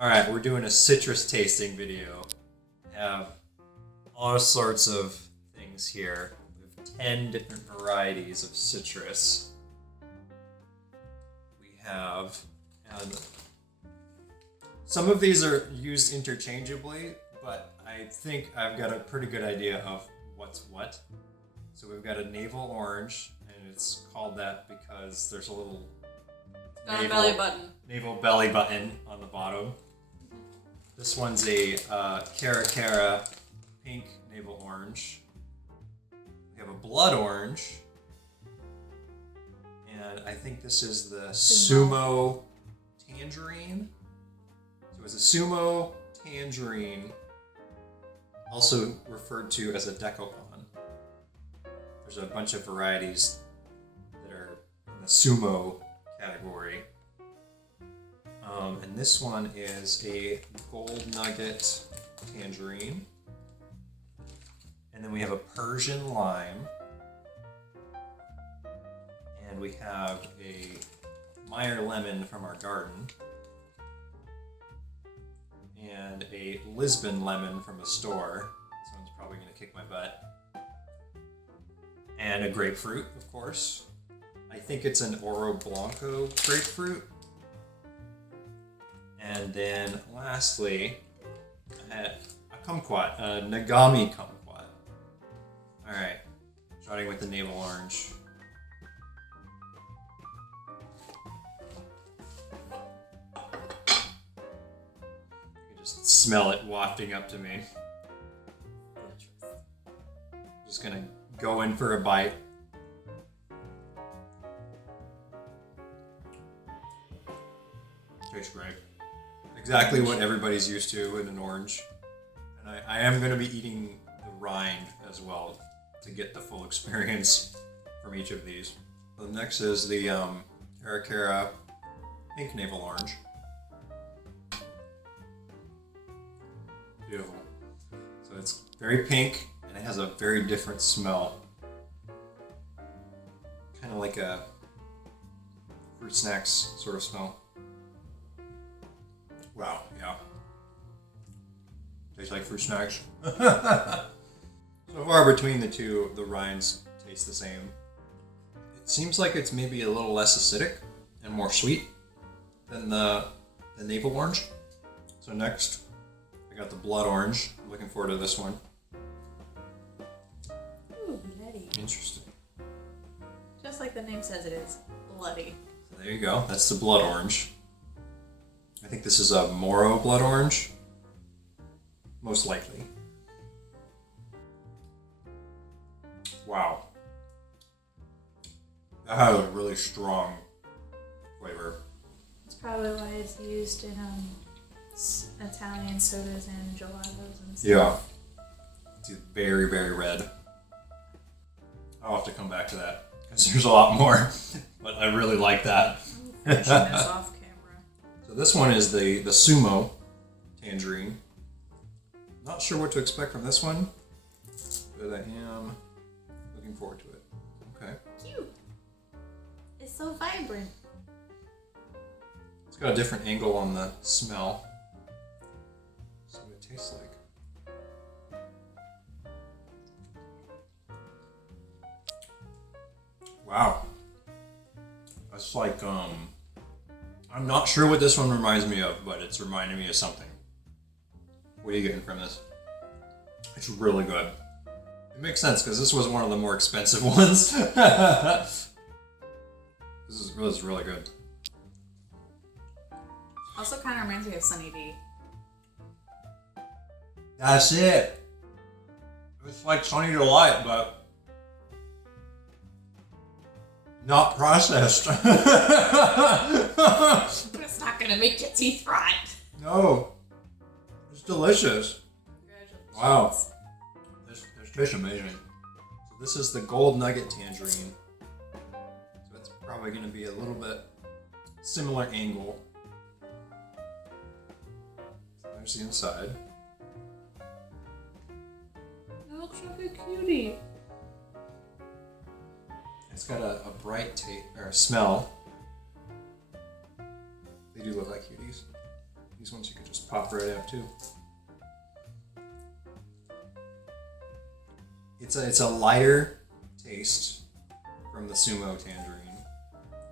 Alright, we're doing a citrus tasting video. We have all sorts of things here. We have 10 different varieties of citrus. We have, and some of these are used interchangeably, but I think I've got a pretty good idea of what's what. So we've got a navel orange, and it's called that because there's a little navel belly button on the bottom. This one's a Cara pink navel orange. We have a blood orange. And I think this is the Sumo Tangerine. So it's a Sumo Tangerine, also referred to as a Dekopon. There's a bunch of varieties that are in the Sumo category. And this one is a gold nugget tangerine. And then we have a Persian lime. And we have a Meyer lemon from our garden. And a Lisbon lemon from a store. This one's probably going to kick my butt. And a grapefruit, of course. I think it's an Oro Blanco grapefruit. And then lastly, I had a Kumquat, a Nagami Kumquat. Alright, starting with the navel orange. You can just smell it wafting up to me. Just gonna go in for a bite. Tastes great. Exactly what everybody's used to in an orange. And I am going to be eating the rind as well to get the full experience from each of these. The next is the Cara pink navel orange. Beautiful. So it's very pink and it has a very different smell. Kind of like a fruit snacks sort of smell. Wow, yeah. Tastes like fruit snacks. So far between the two, the rinds taste the same. It seems like it's maybe a little less acidic and more sweet than the navel orange. So next, I got the blood orange. I'm looking forward to this one. Ooh, bloody. Interesting. Just like the name says it is, bloody. So there you go. That's the blood orange. I think this is a Moro blood orange. Most likely. Wow. That has a really strong flavor. That's probably why it's used in Italian sodas and gelatos and stuff. Yeah. It's very, very red. I'll have to come back to that because there's a lot more, but I really like that. Finishing this off camera. So this one is the Sumo Tangerine. Not sure what to expect from this one, but I am looking forward to it. Okay. Cute. It's so vibrant. It's got a different angle on the smell. So what it tastes like. Wow. That's like, I'm not sure what this one reminds me of, but it's reminding me of something. What are you getting from this? It's really good. It makes sense because this was one of the more expensive ones. This is really good. Also kind of reminds me of Sunny D. That's it. It's like Sunny Delight, but not processed. It's not gonna make your teeth rot. No. It's delicious. Congratulations. Wow. This tastes amazing. So this is the gold nugget tangerine. So it's probably going to be a little bit similar angle. There's the inside. It looks like a cutie. It's got a bright taste or a smell. They do look like cuties. These ones you can just pop right out too. It's a lighter taste from the Sumo tangerine.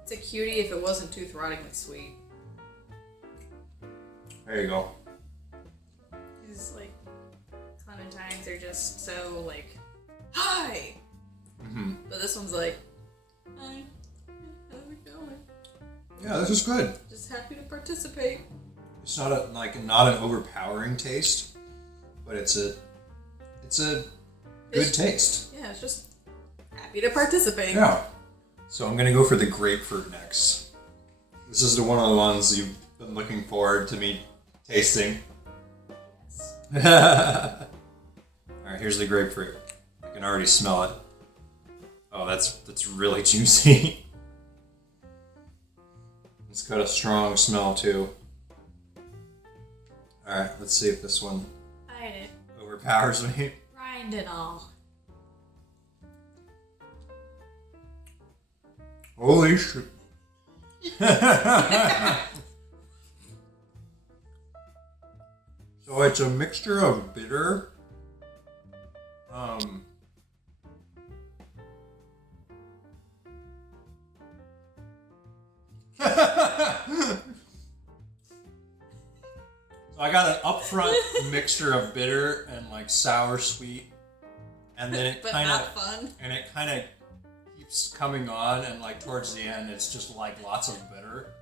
It's a cutie if it wasn't too throttlingly sweet. There you go. These like clementines are just so like hi. Mm-hmm. But this one's like hi. How's it going? Yeah, this is good. Just happy to participate. It's not not an overpowering taste, but it's a good taste. Yeah, it's just happy to participate. Yeah. So I'm gonna go for the grapefruit next. This is one of the ones you've been looking forward to me tasting. Yes. Alright, here's the grapefruit. I can already smell it. Oh, that's really juicy. It's got a strong smell too. Alright, let's see if this one Bite it. overpowers me. Rind and all. Holy shit. So it's a mixture of bitter, So I got an upfront mixture of bitter and like sour sweet, and then it But kind not of fun. keeps coming on, and like towards the end, it's just like lots of bitter.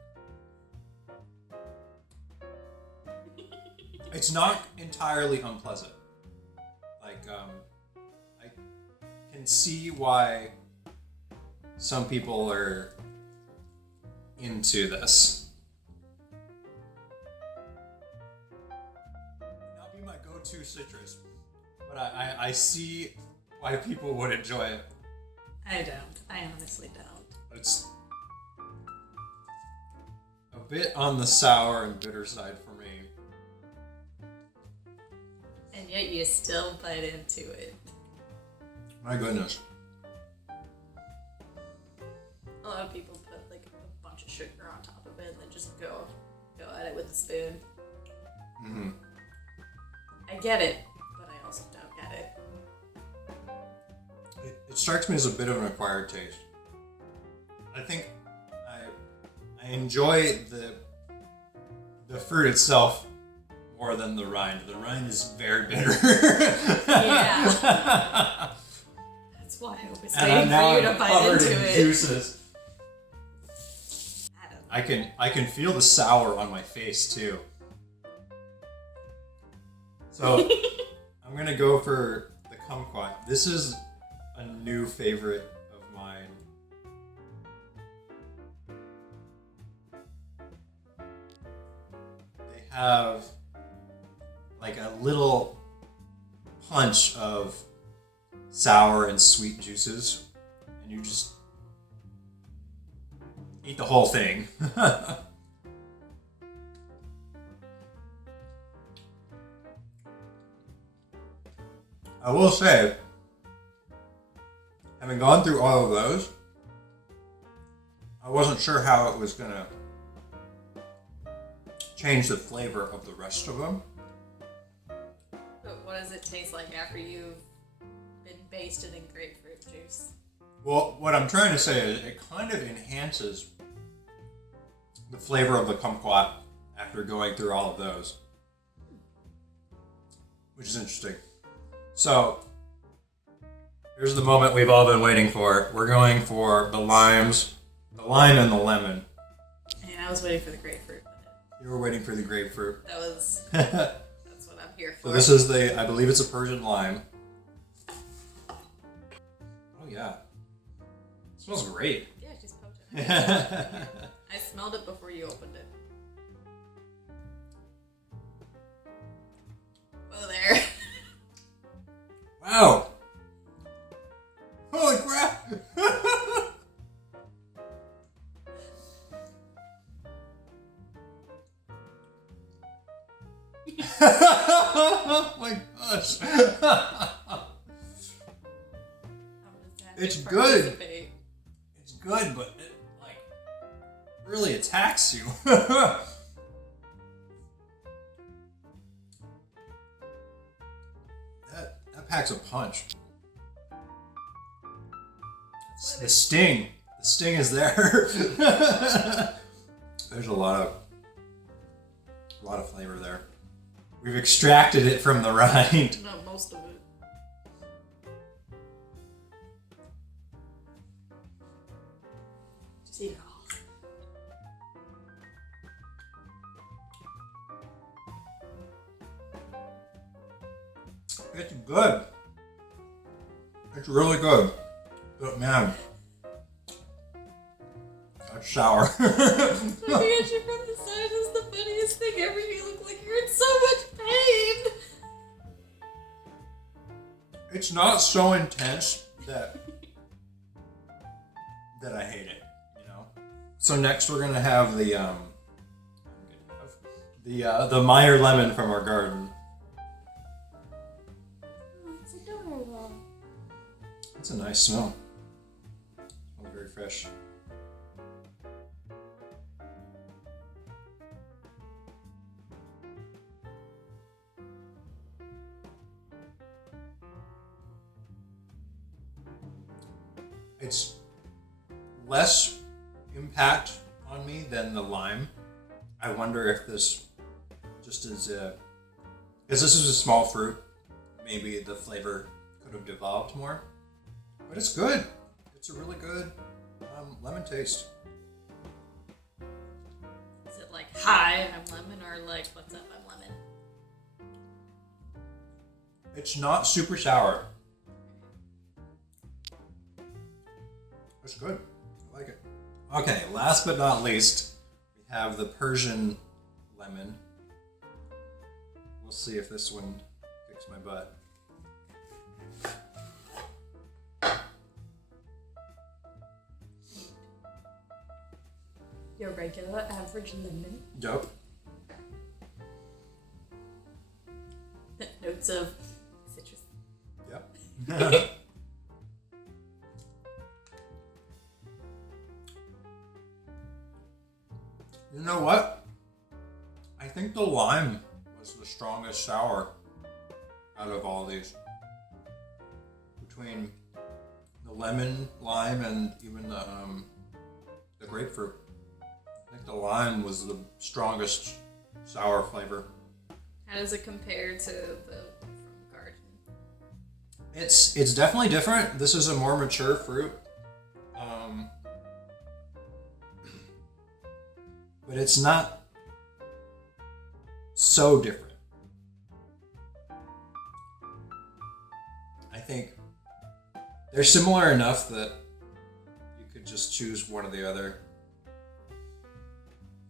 It's not entirely unpleasant. Like I can see why some people are into this. Not be my go-to citrus, but I see why people would enjoy it. I don't. I honestly don't. It's a bit on the sour and bitter side for me. And yet you still bite into it. My goodness. A lot of people put like a bunch of sugar on top of it and then just go at it with a spoon. Mm-hmm. I get it, but I also don't get it. It strikes me as a bit of an acquired taste. I think I enjoy the fruit itself more than the rind. The rind is very bitter. Yeah. That's why I was And waiting now for you I'm to bite covered into in it. juices. I don't. I can feel the sour on my face too. So I'm gonna go for the kumquat. This is a new favorite of mine. They have like a little punch of sour and sweet juices, and you just eat the whole thing. I will say, having gone through all of those, I wasn't sure how it was gonna change the flavor of the rest of them. But what does it taste like after you've been basted in grapefruit juice? Well, what I'm trying to say is it kind of enhances the flavor of the kumquat after going through all of those, which is interesting. So, here's the moment we've all been waiting for. We're going for the limes, the lime and the lemon. And I was waiting for the grapefruit. You were waiting for the grapefruit. That's what I'm here for. So this is I believe it's a Persian lime. Oh yeah. It smells great. Yeah, just potent. I smelled it before you opened it. Whoa there. Wow. Holy crap. Oh my gosh. I'm just happy It's to good. participate. It's good, but it like really attacks you. packs a punch. The sting is there. There's a lot of flavor there. We've extracted it from the rind. No, most of it. Just eat it all. It's good. It's really good. But man, that's sour. Looking at you from the side is the funniest thing ever. You look like you're in so much pain. It's not so intense that I hate it, you know. So next we're gonna have the Meyer lemon from our garden. Oh, it's adorable. It's a nice smell. Smells very fresh. It's less impact on me than the lime. I wonder if this just is because this is a small fruit, maybe the flavor could have developed more. But it's good. It's a really good lemon taste. Is it like, hi, I'm lemon, or like, what's up, I'm lemon? It's not super sour. It's good. I like it. Okay, last but not least, we have the Persian lemon. We'll see if this one kicks my butt. Your regular average lemon. Yep. Notes of citrus. Yep. You know what? I think the lime was the strongest sour out of all these. Between the lemon, lime, and even the grapefruit. I think the lime was the strongest sour flavor. How does it compare to the from garden? It's definitely different. This is a more mature fruit. But it's not so different. I think they're similar enough that you could just choose one or the other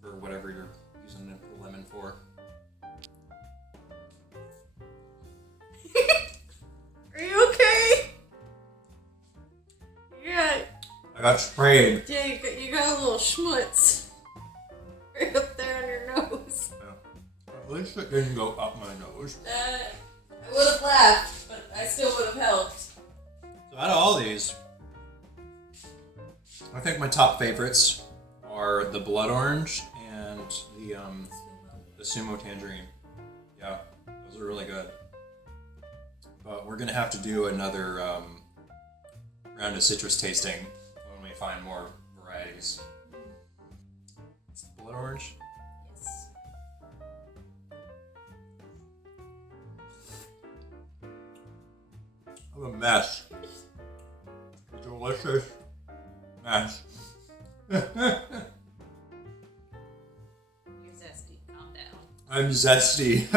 for whatever you're using the lemon for. Are you okay? Yeah. I got sprayed. Yeah, you got a little schmutz. Right up there on your nose. Yeah. At least it didn't go up my nose. I would have laughed, but I still would have helped. So out of all these, I think my top favorites are the blood orange and the Sumo Tangerine. Yeah, those are really good. But we're gonna have to do another round of citrus tasting when we find more varieties. It's the blood orange. Yes. I'm a mess. Delicious mess. You're zesty. Calm down. I'm zesty.